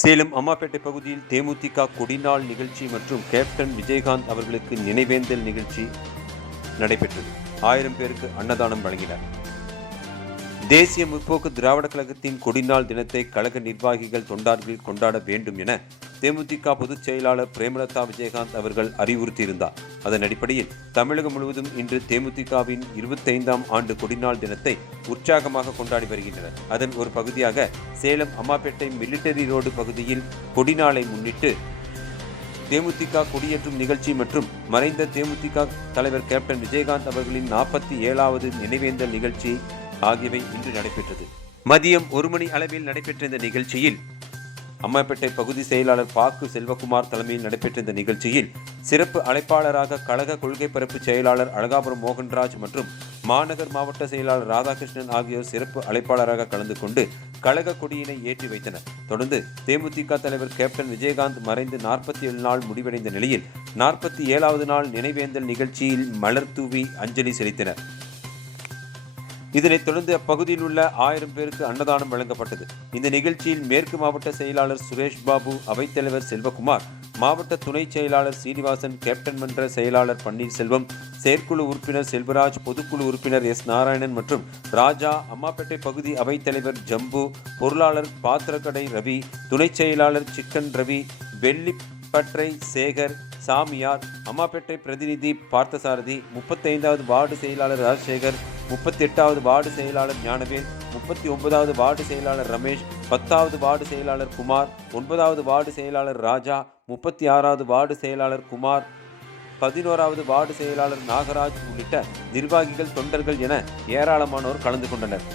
சேலம் அம்மாப்பேட்டை பகுதியில் தேமுதிக கொடிநாள் நிகழ்ச்சி மற்றும் கேப்டன் விஜயகாந்த் அவர்களுக்கு நினைவேந்தல் நிகழ்ச்சி நடைபெற்றது. 1000 பேருக்கு அன்னதானம் வழங்கினார். தேசிய முற்போக்கு திராவிட கழகத்தின் கொடிநாள் தினத்தை கழக நிர்வாகிகள் தொண்டர்கள் கொண்டாட வேண்டும் என தேமுதிக பொதுச் செயலாளர் பிரேமலதா விஜயகாந்த் அவர்கள் அறிவுறுத்தியிருந்தார். அதன் அடிப்படையில் தமிழகம் முழுவதும் இன்று தேமுதிகவின் 25ஆம் ஆண்டு கொடிநாள் தினத்தை உற்சாகமாக கொண்டாடி வருகின்றனர். அதன் ஒரு பகுதியாக சேலம் அம்மாப்பேட்டை மிலிட்டரி ரோடு பகுதியில் கொடிநாளை முன்னிட்டு தேமுதிக கொடியேற்றும் நிகழ்ச்சி மற்றும் மறைந்த தேமுதிக தலைவர் கேப்டன் விஜயகாந்த் அவர்களின் 47வது நினைவேந்தல் நிகழ்ச்சி ஆகியவை இன்று நடைபெற்றது. மதியம் 1 மணி அளவில் நடைபெற்ற இந்த நிகழ்ச்சியில் அம்மாப்பேட்டை பகுதி செயலாளர் பாக்கு செல்வகுமார் தலைமையில் நடைபெற்ற இந்த நிகழ்ச்சியில் சிறப்பு அழைப்பாளராக கழக கொள்கை பரப்பு செயலாளர் அழகாபுரம் மோகன்ராஜ் மற்றும் மாநகர் மாவட்ட செயலாளர் ராதாகிருஷ்ணன் ஆகியோர் சிறப்பு அழைப்பாளராக கலந்து கொண்டு கழக கொடியினை ஏற்றி வைத்தனர். தொடர்ந்து தேமுதிக தலைவர் கேப்டன் விஜயகாந்த் மறைந்து 47 நாள் முடிவடைந்த நிலையில் 47வது நாள் நினைவேந்தல் நிகழ்ச்சியில் மலர் தூவி அஞ்சலி செலுத்தினர். இதனைத் தொடர்ந்து அப்பகுதியில் உள்ள 1000 பேருக்கு அன்னதானம் வழங்கப்பட்டது. இந்த நிகழ்ச்சியில் மேற்கு மாவட்ட செயலாளர் சுரேஷ் பாபு, அவைத்தலைவர் செல்வகுமார், மாவட்ட துணை செயலாளர் சீனிவாசன், கேப்டன் மன்ற செயலாளர் பன்னீர்செல்வம், செயற்குழு உறுப்பினர் செல்வராஜ், பொதுக்குழு உறுப்பினர் எஸ் நாராயணன் மற்றும் ராஜா, அம்மாப்பேட்டை பகுதி அவைத்தலைவர் ஜம்பு, பொருளாளர் பாத்திரக்கடை ரவி, துணை செயலாளர் சிக்கன் ரவி, வெள்ளிப்பற்றை சேகர், சாமியார், அம்மாப்பேட்டை பிரதிநிதி பார்த்தசாரதி, 35வது வார்டு செயலாளர் ராஜசேகர், 38வது வார்டு செயலாளர் ஞானவேல், 39வது வார்டு செயலாளர் ரமேஷ், 10வது வார்டு செயலாளர் குமார், 9வது வார்டு செயலாளர் ராஜா, 36வது வார்டு செயலாளர் குமார், 11வது வார்டு செயலாளர் நாகராஜ் உள்ளிட்ட நிர்வாகிகள், தொண்டர்கள் என ஏராளமானோர் கலந்து கொண்டனர்.